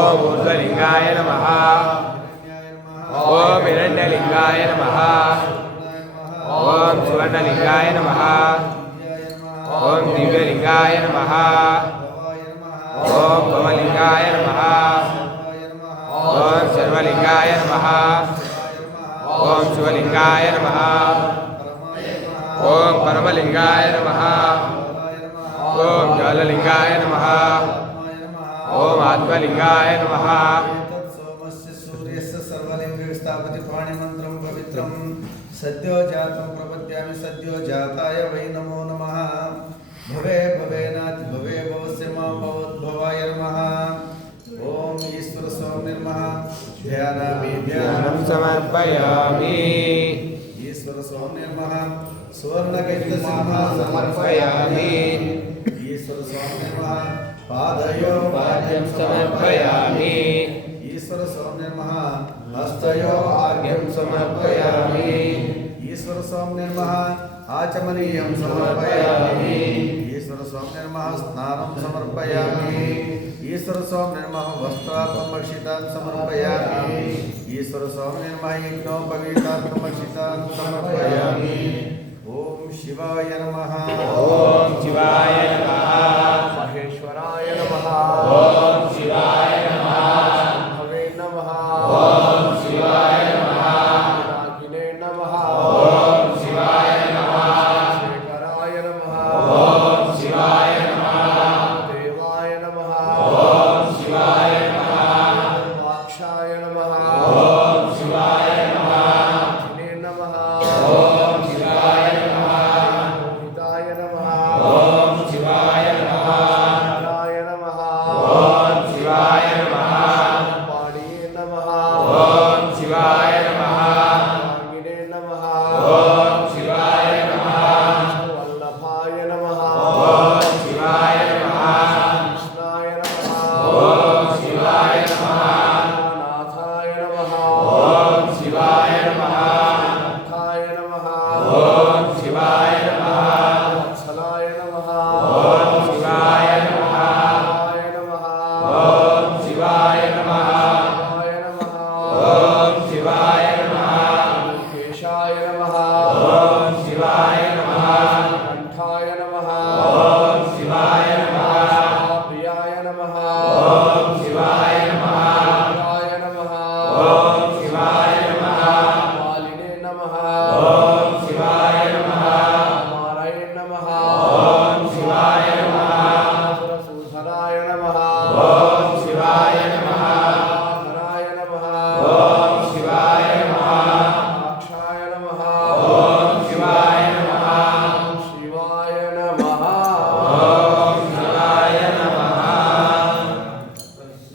ओम ऊर्ध्वलिंगाय नमः। ओम हिरण्यलिंगाय नमः। ओम सुवर्णलिंगाय नमः। ओम दिव्यलिंगाय नमः। ओम भवलिंगाय नमः। ओम सर्वलिंगाय नमः। ओम शिवलिंगाय नमः। ओम परमलिंगाय नमः। ओम ज्वाललिंगाय नमः। ओम आत्मलिंगाय नमः। सोमस्य सूर्यस्य सर्वलिंग विस्थापति पाणि मंत्रं पवित्रं सद्यो जातं प्रपद्यामि सद्यो जाताय वै नमो नमः। भवे भवेनाति भवे भवस्य मां भवोद्भवाय नमः। ओम ईश्वर सौम्यर्मः ध्यानामि ध्यानं समर्पयामि। ईश्वर सौम्यर्मः सुवर्णगैर्यसिंहा समर्पयामि। ईश्वर सौम्यर्मः पादयो पाद्यं समर्पयामि। ईश्वर सौम्यर्मः हस्तयो आर्घ्यं समर्पयामि। ईश्वर सौम्यर्मः आचमनीयं समर्पयामि। ईश्वर सौम्यर्मः स्नानं समर्पयामि। ईश्वर सौम्यर्मः वस्त्रार्थमक्षितान् समर्पयामि। ईश्वर सौम्यर्मः यज्ञोपवीतार्थमक्षितान् समर्पयामि। ओम शिवाय नमः। ओम शिवाय नमः। महेश्वराय नमः। ओम शिवाय